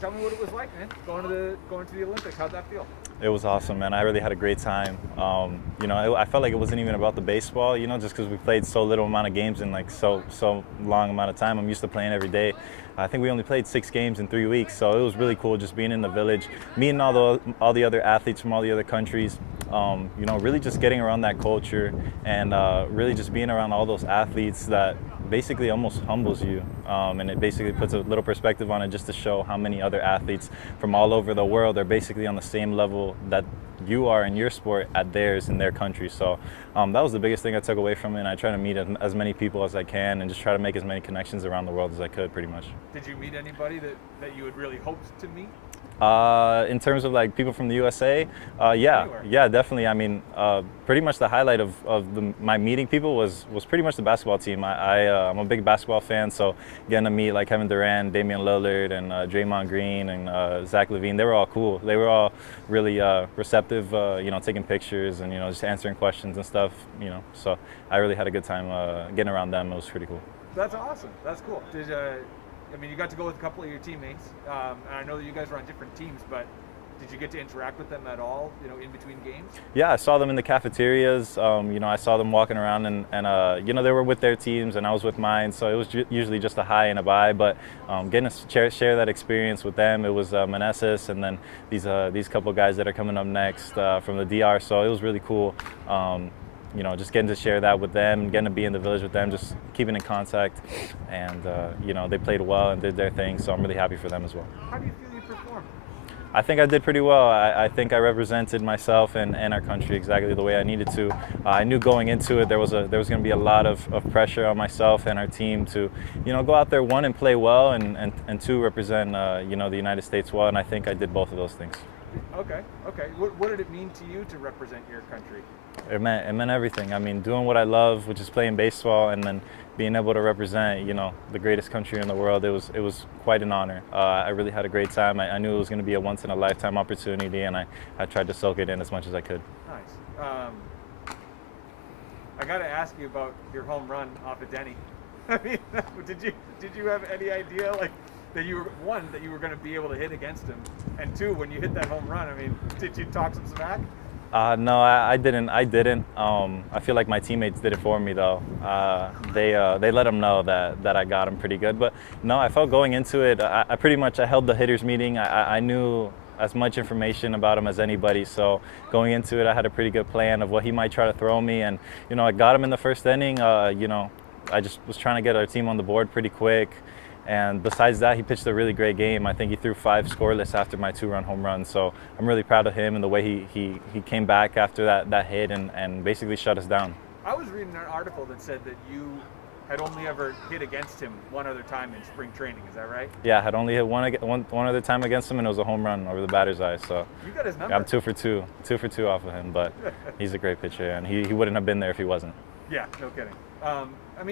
tell me what it was like, man. Going to the Olympics. How'd that feel? It was awesome, man. I really had a great time. I felt like it wasn't even about the baseball, just because we played so little amount of games in like so long amount of time. I'm used to playing every day. I think we only played 6 games in 3 weeks, so it was really cool just being in the village, meeting all the other athletes from all the other countries. Really just getting around that culture and really just being around all those athletes that basically almost humbles you, and it basically puts a little perspective on it just to show how many other athletes from all over the world are basically on the same level that you are in your sport at theirs in their country. So that was the biggest thing I took away from it, and I try to meet as many people as I can and just try to make as many connections around the world as I could, pretty much. Did you meet anybody that you had really hoped to meet? In terms of like people from the USA, Anywhere. yeah, definitely. I mean, pretty much the highlight of my meeting people was pretty much the basketball team. I'm a big basketball fan, so getting to meet like Kevin Durant, Damian Lillard, and Draymond Green, and Zach LaVine, they were all cool. They were all really receptive, taking pictures and just answering questions and stuff. So I really had a good time getting around them. It was pretty cool. That's awesome. That's cool. You got to go with a couple of your teammates, and I know that you guys were on different teams, but did you get to interact with them at all, in between games? Yeah, I saw them in the cafeterias. I saw them walking around, and they were with their teams, and I was with mine. So it was usually just a hi and a bye. But getting to share that experience with them, it was Meneses, and then these couple guys that are coming up next from the DR. So it was really cool. Just getting to share that with them, getting to be in the village with them, just keeping in contact. And, they played well and did their thing, so I'm really happy for them as well. How do you feel you performed? I think I did pretty well. I think I represented myself and our country exactly the way I needed to. I knew going into it there was going to be a lot of pressure on myself and our team to, go out there, one, and play well, and two, represent, the United States well, and I think I did both of those things. Okay. What did it mean to you to represent your country? It meant everything. I mean, doing what I love, which is playing baseball, and then being able to represent, the greatest country in the world. It was quite an honor. I really had a great time. I knew it was going to be a once-in-a-lifetime opportunity, and I tried to soak it in as much as I could. Nice. I got to ask you about your home run off of Denny. I mean, did you have any idea, like, that you were going to be able to hit against him, and two, when you hit that home run, I mean, did you talk some smack? No, I didn't. I feel like my teammates did it for me, though. They let them know that I got him pretty good. But no, I felt going into it, I pretty much held the hitters meeting. I knew as much information about him as anybody. So going into it, I had a pretty good plan of what he might try to throw me. And, I got him in the first inning. I just was trying to get our team on the board pretty quick. And besides that, he pitched a really great game. I think he threw 5 scoreless after my 2-run home run. So I'm really proud of him and the way he came back after that hit and basically shut us down. I was reading an article that said that you had only ever hit against him one other time in spring training. Is that right? Yeah, I had only hit one other time against him, and it was a home run over the batter's eye. So you got his number. I'm 2 for 2 off of him, but he's a great pitcher, and he wouldn't have been there if he wasn't. Yeah, no kidding.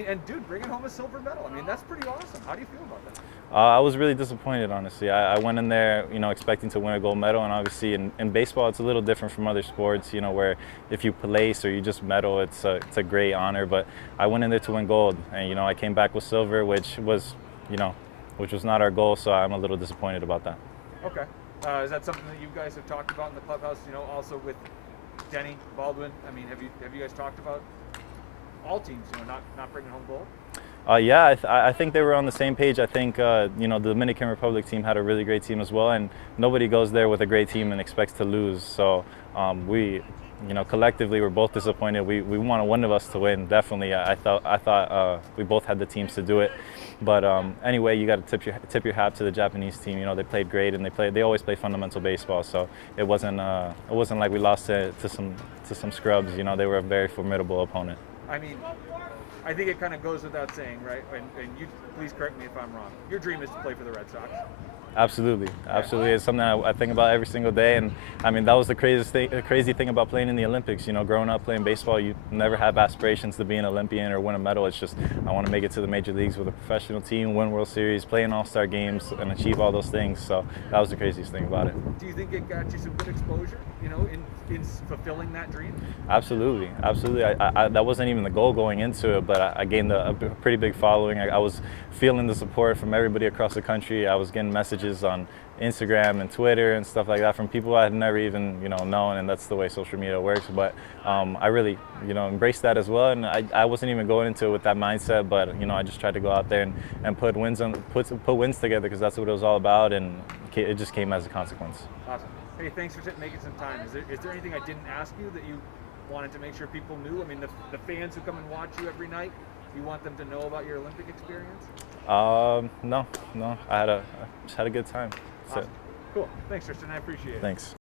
And dude, bringing home a silver medal, I mean, that's pretty awesome. How do you feel about that? I was really disappointed, honestly. I went in there, expecting to win a gold medal, and obviously in baseball it's a little different from other sports, where if you place or you just medal, it's a great honor. But I went in there to win gold, and I came back with silver, which was not our goal. So I'm a little disappointed about that. Okay, is that something that you guys have talked about in the clubhouse? Also with Denny, Baldwin. I mean, have you guys talked about all teams, not bringing home gold? Yeah, I think they were on the same page. I think, the Dominican Republic team had a really great team as well, and nobody goes there with a great team and expects to lose. So we, collectively we're both disappointed. We wanted one of us to win, definitely. I thought we both had the teams to do it. But anyway, you got to tip your hat to the Japanese team. They played great, and they always play fundamental baseball. So it wasn't like we lost to some scrubs. They were a very formidable opponent. I mean, I think it kind of goes without saying, right? And you, please correct me if I'm wrong. Your dream is to play for the Red Sox. Absolutely. It's something I think about every single day. And I mean, that was the crazy thing about playing in the Olympics. Growing up playing baseball, you never have aspirations to be an Olympian or win a medal. It's just, I want to make it to the major leagues with a professional team, win World Series, play in All-Star games, and achieve all those things. So that was the craziest thing about it. Do you think it got you some good exposure, in fulfilling that dream? Absolutely. I that wasn't even the goal going into it, but I gained a pretty big following. I was feeling the support from everybody across the country. I was getting messages on Instagram and Twitter and stuff like that from people I had never even, known, and that's the way social media works. But I really, embraced that as well, and I wasn't even going into it with that mindset. But I just tried to go out there and put wins together, because that's what it was all about, and it just came as a consequence. Awesome. Hey, thanks for making some time. Is there anything I didn't ask you that you wanted to make sure people knew? I mean, the fans who come and watch you every night, you want them to know about your Olympic experience? No. I just had a good time. Awesome. Cool. Thanks, Triston. I appreciate it. Thanks.